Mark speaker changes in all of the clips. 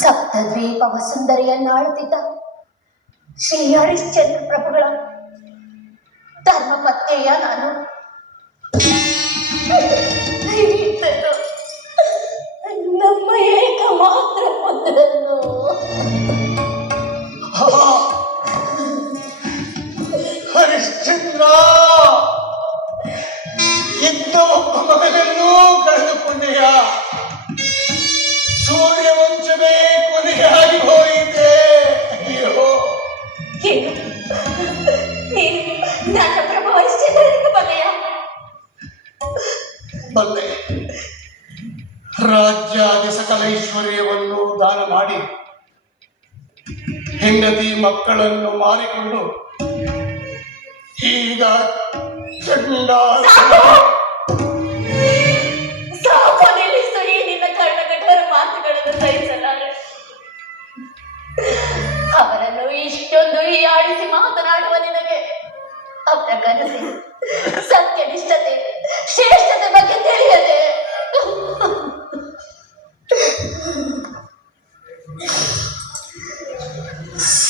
Speaker 1: ಸಪ್ತದ್ವೀಪ ವಸುಂದರಿಯನ್ನಾಳುತ್ತಿದ್ದ ಶ್ರೀ ಹರಿಶ್ಚಂದ್ರ ಪ್ರಭುಗಳ ಧರ್ಮಪತ್ನಿಯ ನಾನು
Speaker 2: ಬಲ್ಲೆ ರಾಜ್ಯಾದಿ ಸಕಲೈಶ್ವರ್ಯವನ್ನು ದಾನ ಮಾಡಿ ಹೆಂಡತಿ ಮಕ್ಕಳನ್ನು ಮಾರಿಕೊಂಡು ಈಗ ಚಂಡ
Speaker 1: ಕನಸಿ ಸತ್ಯ ನಿಷ್ಠತೆ ಶ್ರೇಷ್ಠತೆ ಬಗ್ಗೆ ತಿಳಿಯದೆ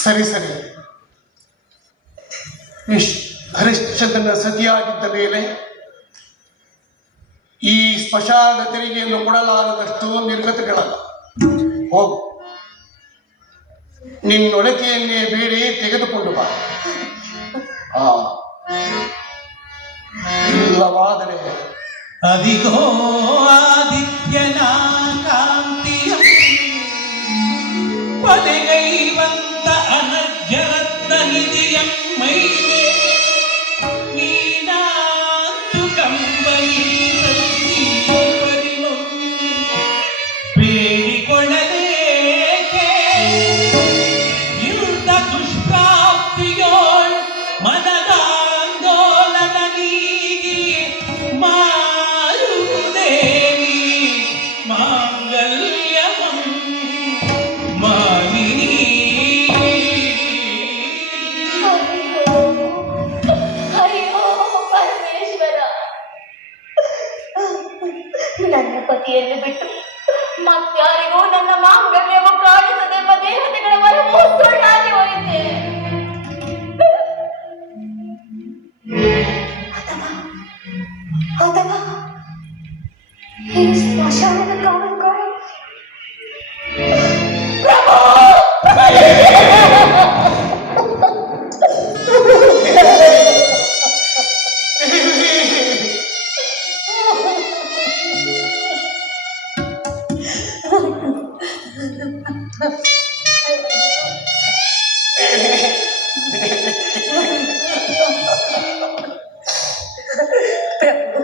Speaker 2: ಸರಿ ಸರಿ ಹರಿಶ್ಚಂದ್ರನ ಸತಿಯಾಗಿದ್ದ ಮೇಲೆ ಈ ಸ್ಮಶಾನ ತೆರಿಗೆಯನ್ನು ಕೊಡಲಾರದಷ್ಟು ನಿರ್ಗತಗಳಲ್ಲ ಹೋಗು ನಿನ್ನೊಡಕೆಯನ್ನೇ ಬೇರೆ ತೆಗೆದುಕೊಂಡು ಬಾ ಆ ಇಲ್ಲವಾದರೆ
Speaker 3: ಅದಿಗೋ ಆದಿತ್ಯನ
Speaker 1: ನನ್ನ ಪತಿಯನ್ನು ಬಿಟ್ಟು ಮತ್ತಾರಿಗೂ ನನ್ನ ಮಾಂಗಲ್ಯವ ಕಾಣಿಸದೆ ದೇವತೆಗಳ ವರವೂ ಸುಳ್ಳಾಗಿ ಹೋಯಿತೆ ಅಥವಾ ಅಥವಾ ಈ ಸ್ಮಶಾನದ ಕಾವ Perdão.